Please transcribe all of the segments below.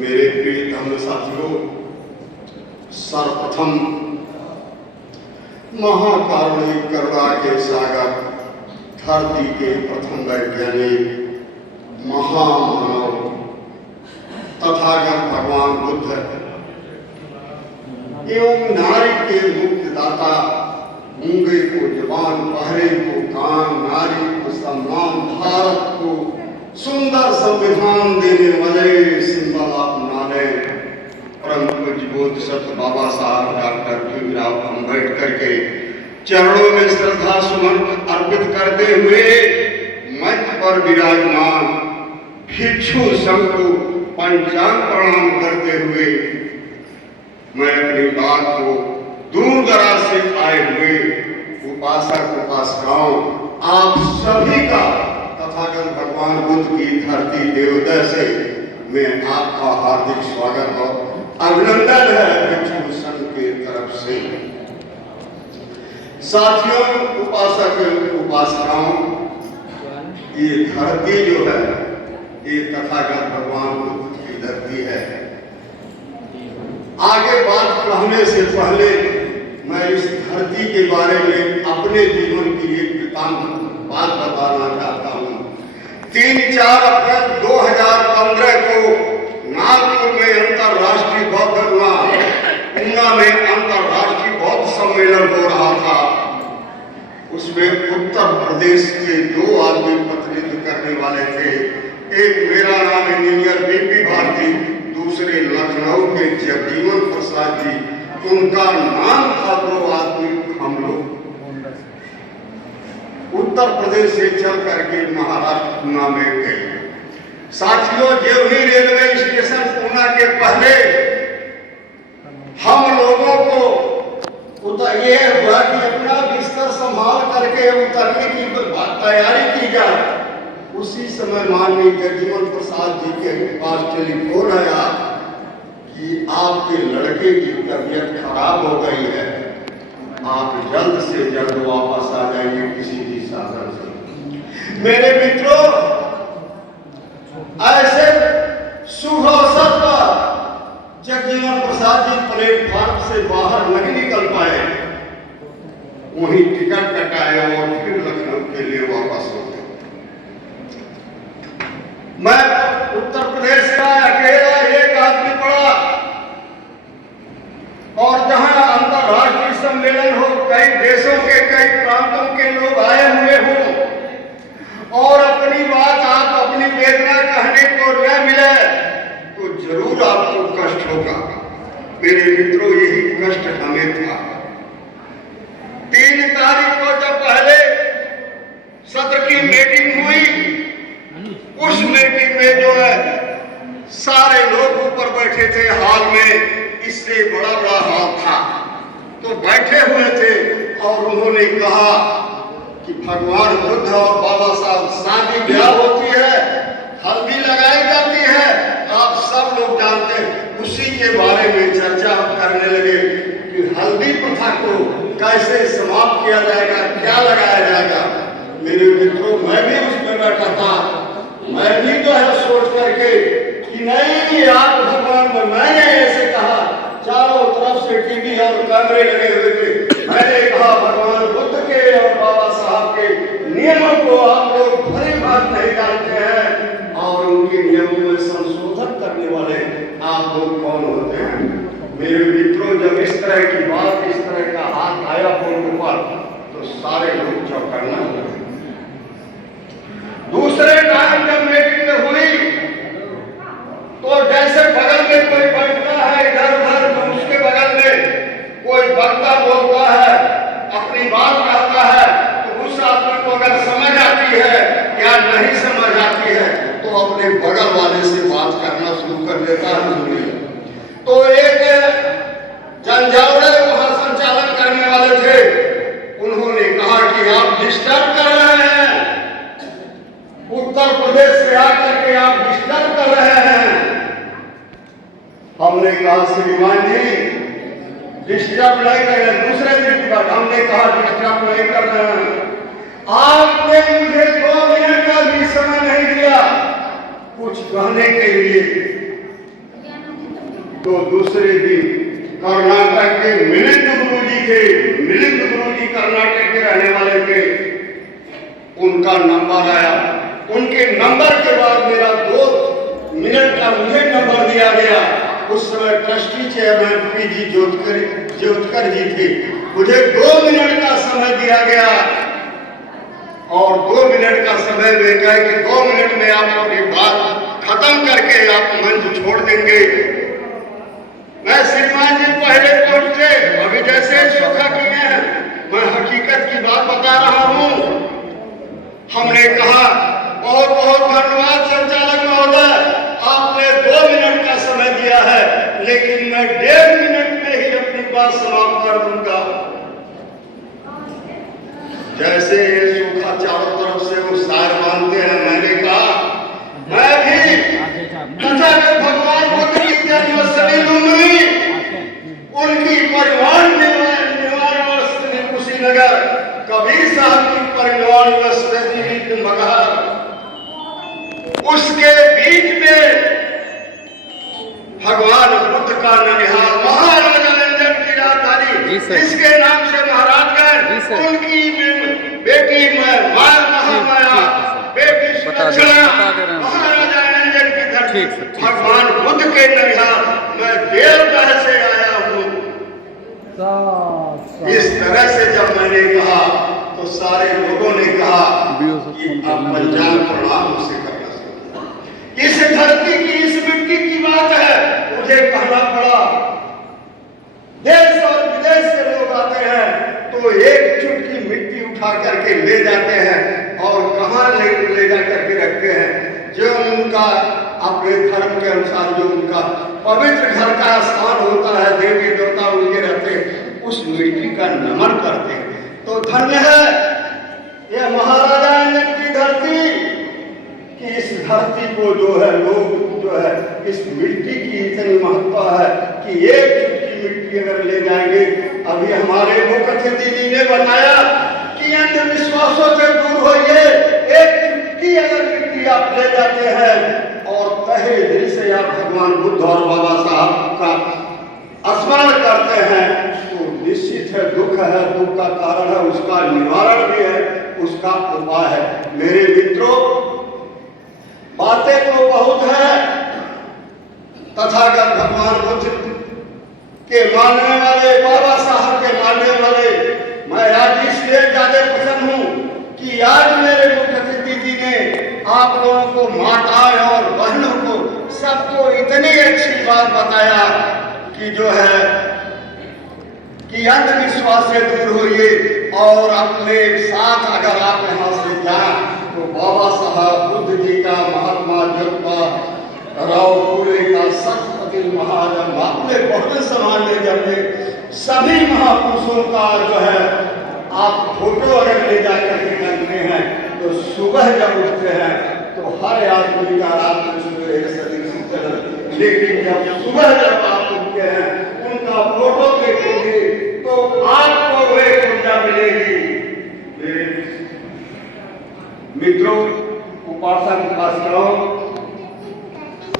मेरे प्रिय धर्म साथियों, सर्वप्रथम महाकारुणिक करुणा के सागर, धरती के प्रथम वैज्ञानिक, महामानव तथागत भगवान बुद्ध एवं नारी के मुक्तिदाता, गूंगे को जबान, बहरे को कान, नारी को सम्मान, भारत को सुंदर संविधान देने वाले सिंबल अपनाने परम पूज्य बोधिसत्व बाबा साहब डॉक्टर भीमराव अम्बेडकर के चरणों में श्रद्धा सुमन अर्पित करते हुए मंच पर विराजमान भिक्षु संघ को पंचांग प्रणाम करते हुए मैं अपनी बात को दूर दराज से आए हुए उपासक उपासिकाओं आप सभी का तथागत भगवान बुद्ध की धरती देवोदय से मैं आपका हार्दिक स्वागत और अभिनंदन है भिक्षु संघ के तरफ से। साथियों, उपासक उपासिकाओं, ये धरती जो है ये तथागत भगवान बुद्ध की धरती है। आगे बात कहने से पहले मैं इस धरती के बारे में अपने जीवन की एक वृत्तांत बात बताना चाहता हूँ। 3-4 अप्रैल 2015 को नागपुर में अंतर्राष्ट्रीय बौद्ध ऊना में अंतर्राष्ट्रीय बौद्ध सम्मेलन हो रहा था। उसमें उत्तर प्रदेश के 2 आदमी प्रतिनिधित्व करने वाले थे। एक मेरा नाम इंजीनियर बीपी भारती, दूसरे लखनऊ के जगजीवन प्रसाद जी। उनका नाम था 2 आदमी हम लोग उत्तर प्रदेश से चल करके महाराष्ट्र ऊना में गए। साथियों, जेवनी रेलवे स्टेशन ऊना के पहले हम लोगों को ये हुआ कि अपना बिस्तर संभाल करके उतरने की तैयारी की जाए। उसी समय माननीय जगजीवन प्रसाद जी के पास टेलीफोन आया कि आपके लड़के की तबीयत खराब हो गई है, आप जल्द से जल्द वापस आ जाइए किसी भी साधन से। मेरे मित्रों, ऐसे शुभ अवसर पर जगजीवन प्रसाद जी प्लेटफार्म से बाहर नहीं निकल पाए, वहीं टिकट कटाए और फिर लखनऊ के लिए वापस हो गए। मैं उत्तर प्रदेश का अकेला एक आदमी पड़ा और जहां अंतर्राष्ट्रीय सम्मेलन हो, कई देशों के कई प्रांतों के लोग आए हुए हों और अपनी बात आप अपनी वेदना कहने को न मिले तो जरूर आपको कष्ट होगा। मेरे मित्रों, यही कष्ट हमें था। 3 तारीख को जब पहले सत्र की मीटिंग हुई, उस मीटिंग में जो है सारे लोग ऊपर बैठे थे हॉल में, इससे बड़ा हॉल था, तो बैठे हुए थे और उन्होंने कहा कि भगवान बुद्ध और बाबा साहब शादी ब्याह होती है, हल्दी लगाई जाती है, आप सब लोग जानते हैं। उसी के बारे में चर्चा करने लगे कि हल्दी प्रथा को कैसे समाप्त किया जाएगा, क्या लगाया जाएगा। मेरे मित्रों, मैं भी उसमें बैठा था। मैं भी जो है सोच करके कि नहीं, आप भगवान में, मैंने ऐसे कहा, चारों तरफ से टीवी और कैमरे लगे हुए थे। मैंने कहा भगवान बुद्ध के और बाबा साहब के नियमों को आप लोग भली बात नहीं जानते हैं और उनके नियमों में संशोधन करने वाले आप लोग कौन होते हैं। मेरे मित्रों, जब इस तरह की बात, इस तरह का हाथ आया फोन पर तो सारे लोग चौंकना हुए। दूसरे टाइम जब मीटिंग हुई तो जैसे बगल में कोई बैठता है इधर उधर, तो उसके बगल में कोई वक्ता बोलता है, अपनी बात कहता है, तो उस आदमी को अगर समझ आती है या नहीं समझ आती है तो अपने बगल वाले से बात करना शुरू कर देता है। तो एक जनजावड़े वहां संचालन करने वाले थे, उन्होंने कहा कि आप डिस्टर्ब कर रहे हैं, उत्तर प्रदेश से आकर के आप डिस्टर्ब कर रहे हैं। हमने कहा श्रीमान जी डिस्टर्ब नहीं कर रहे। दूसरे दिन की बात, हमने कहा डिस्टर्ब नहीं कर रहे हैं, आपने मुझे 2 मिनट का भी समय नहीं दिया कुछ कहने के लिए। तो दूसरे दिन कर्नाटक के मिलिंद गुरु जी थे, मिलिंद गुरु जी कर्नाटक के रहने वाले थे, उनका नंबर आया। उनके नंबर के बाद मेरा 2 मिनट का मुझे नंबर दिया गया। उस समय ट्रस्टी चेयरमैन पीजी ज्योतिकर जी थे। मुझे 2 मिनट का समय दिया गया और 2 मिनट का समय में कहे कि 2 मिनट में आप अपनी बात खत्म करके आप मंच छोड़ देंगे। मैं श्रीमान जी पहले पहुंचे, अभी जैसे सुखा किए हैं, मैं हकीकत की बात बता रहा हूं। हमने कहा बहुत बहुत धन्यवाद संचालक महोदय, आपने 2 मिनट का समय दिया है, लेकिन मैं 1.5 मिनट में ही अपनी बात समाप्त कर दूंगा। जैसे सूखा चारों तरफ से वो सार मानते हैं, मैंने कहा मैं भी तथागत भगवान बुद्ध की जन्मस्थली लूंगी, उनकी परिवहन निवारण स्थली कुशीनगर, कबीर साहब की परिवहन स्थली मगहर, उसके बीच में भगवान बुद्ध का ननिहाल महाराजा नंदन की राजधानी, जिसके नाम से महाराजगंज, उनकी बेटी महामाया, बेटी सुलक्षणा, महाराजा नंदन की धरती, भगवान बुद्ध के ननिहाल मैं देवदह से आया हूँ। इस तरह से जब मैंने कहा तो सारे लोगों ने कहा कि अब पंजाब प्रणाम उसे करना चाहिए। इस धरती की, इस मिट्टी की बात है, मुझे कहना पड़ा। देश और विदेश के लोग आते हैं तो एक चुटकी मिट्टी उठा करके ले जाते हैं और कहाँ ले जा करके रखते हैं, जो उनका अपने धर्म के अनुसार जो उनका पवित्र घर का स्थान होता है, देवी देवता उनके रहते हैं, उस मिट्टी का नमन करते हैं। तो धन्य है यह महाराजा आनंद की धरती कि इस धरती को जो है लोग जो है इस मिट्टी की इतनी महत्व है कि एक चुटकी मिट्टी अगर ले जाएंगे, अभी हमारे मुख्य अतिथि जी ने बताया कि अंधविश्वासों से दूर होइए, एक चुटकी अगर मिट्टी आप ले जाते हैं और तहे दिल से आप भगवान बुद्ध और बाबा साहब का स्मरण करते हैं तो निश्चित है दुख है, दुख का कारण है, उसका निवारण भी है, उसका उपाय है। मेरे मित्रों, बातें तो बहुत है, तथागत भगवान बुद्ध के मानने वाले, बाबा साहब के मानने वाले, मैं आज इसलिए ज्यादा पसंद हूँ कि आज मेरे मुख्य अतिथि जी ने आप लोगों को, माताएं और बहनों को, सबको इतनी अच्छी बात बताया कि जो है कि अंधविश्वास से दूर होइए और अपने साथ अगर आप यहाँ से जाए तो बाबा साहब बुद्ध जी का, महात्मा ज्योतिबा राव फूले का, सतपति महाजन अपने बहुजन समाज में जब सभी महापुरुषों का जो है आप फोटो अगर ले जाकर के करते हैं तो सुबह जब उठते हैं तो हर आदमी का रात में सुबह शरीर, लेकिन जब सुबह जब आप उठते हैं उनका फोटो देखेंगे तो आपको वह ऊर्जा मिलेगी। मित्रों, उपासक उपासिकाओं,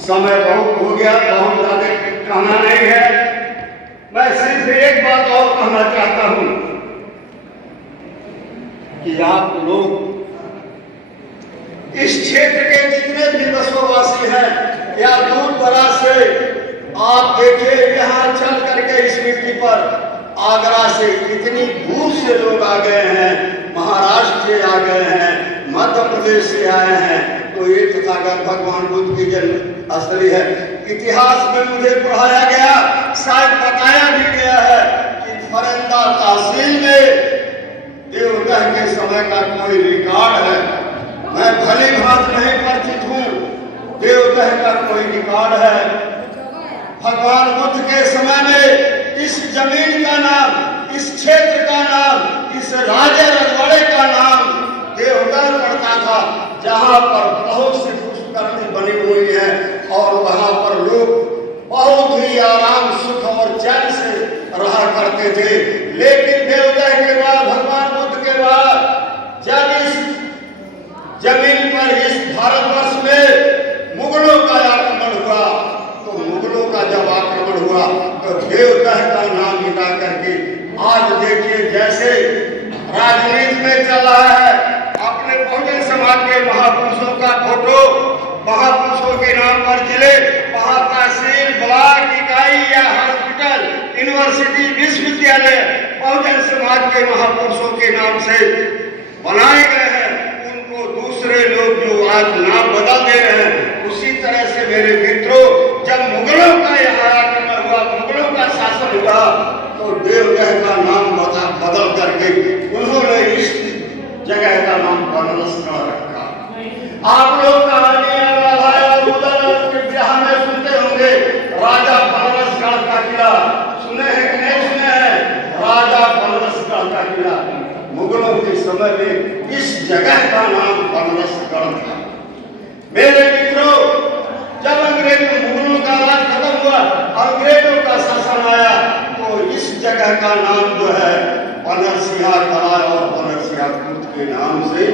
समय बहुत हो गया, बहुत ज्यादा कहना नहीं है। मैं सिर्फ एक बात और कहना चाहता हूं कि आप लोग इस क्षेत्र के जितने भी बसवासी हैं या दूर दराज से आप देखिए, यहाँ चल करके इस मिट्टी पर आगरा से कितनी दूर से लोग आ गए हैं, महाराष्ट्र से आ गए हैं, मध्य प्रदेश से आए हैं, तो ये तथागत भगवान बुद्ध की जन्म स्थली है। इतिहास में मुझे पढ़ाया गया, शायद बताया भी गया है कि फरंदा तहसील में देवदह के समय का कोई रिकॉर्ड है। मैं भली भांति नहीं परिचित हूँ, देवदह का कोई रिकॉर्ड है। भगवान बुद्ध के समय में इस जमीन का नाम, इस क्षेत्र का नाम, इस राज्य रजवाड़े का नाम देवगढ़ पड़ता था, जहाँ पर बहुत सी पुष्करणी बनी हुई है और वहाँ पर लोग बहुत ही आराम, सुख और चैन से रहा करते थे। लेकिन देवदह के बाद, भगवान बुद्ध के बाद जब इस जमीन पर, इस भारतवर्ष में मुगलों का आक्रमण हुआ, तो मुगलों का जब आक्रमण होगा तो देवदह का नाम मिटा करके आज देखिए जैसे राजनीति में चल रहा है, अपने बहुजन समाज के महापुरुषों का फोटो महापुरुषों के नाम पर जिले वहां तहसील ब्लॉक इकाई या हॉस्पिटल यूनिवर्सिटी विश्वविद्यालय बहुजन समाज के महापुरुषों के नाम से बनाए गए हैं। उनको दूसरे लोग जो आज नाम बदल दे रहे हैं, उसी तरह से मेरे मित्रों जब मुगलों का यहाँ आक्रमण हुआ, मुगलों का शासन हुआ तो देवदह का नाम बदल करके उन्होंने इस जगह का नाम बनरसगढ़ रखा। आप लोग कहानियां राधा और उदय के ब्याह में सुनते होंगे, राजा बनरसगढ़ का किला सुने हैं कि नहीं सुने हैं? राजा बनरसगढ़ का किला मुगलों के समय में इस जगह का नाम बनरसगढ़ था। मेरे मित्रों जब मुगलों का राज खत्म हुआ, अंग्रेजों का शासन आया तो इस जगह का नाम जो है बनरसिंहा कला और बनरसिंहा कुर्द के नाम से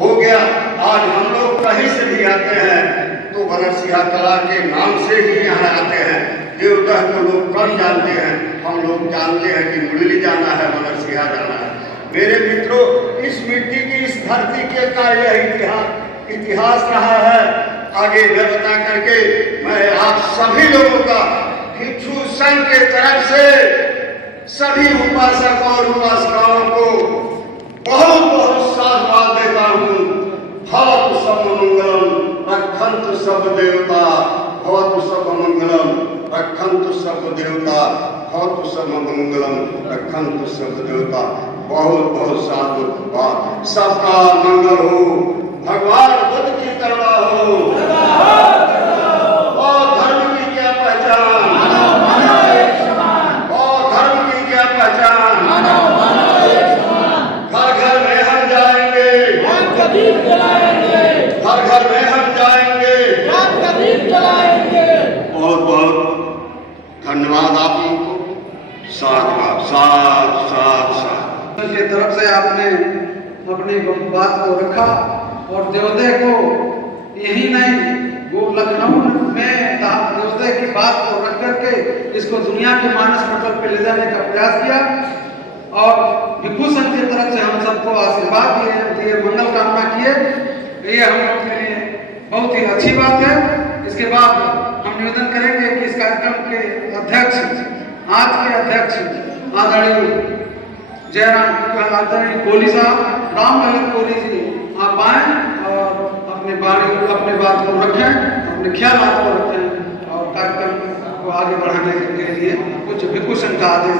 हो गया। आज हम लोग कहीं से भी आते हैं तो बनरसिंहा कला के नाम से ही यहाँ आते हैं। देवदह को लोग कम जानते हैं, हम लोग जानते हैं कि मुरली जाना है, बनरसिंहा जाना है। मेरे मित्रों इस मिट्टी की इस धरती के का यह इतिहास रहा है। आगे मैं बता करके मैं आप सभी लोगों का भिक्षु संघ के तरफ से सभी उपासक और उपासिकाओं को बहुत बहुत साधुवाद देता हूँ। भवतु सब मंगलम रक्षन्तु सब देवता, भवतु सब मंगलम रक्षन्तु सब देवता, भवतु सब मंगलम रक्षन्तु सब देवता। बहुत बहुत साधुवाद। सबका मंगल हो, भगवान बुद्ध की करुणा हो। और धर्म की क्या पहचान, और धर्म की क्या पहचान, घर घर में हम जाएंगे, घर घर में हम जाएंगे। बहुत बहुत धन्यवाद आप लोगों को। साथ साथ साथ साथ की तरफ से आपने अपनी बात को रखा और देवदह को यही नहीं वो लखनऊ में देवदह की बात को रख करके इसको दुनिया के मानस पटल पे ले जाने का प्रयास किया और भिक्षु संघ की तरफ से हम सबको आशीर्वाद दिए, मंगल कामना किए। ये हम लोग के लिए बहुत ही अच्छी बात है। इसके बाद हम निवेदन करेंगे कि इस कार्यक्रम के अध्यक्ष, आज के अध्यक्ष आदरणीय जयराम आदरणीय कोहली साहब, राम ललित कोहली जी आप आए और अपने बात को रखें, अपने ख्याल को रखें और कार्यक्रम को आगे बढ़ाने के लिए कुछ भिक्षु संघ का आदेश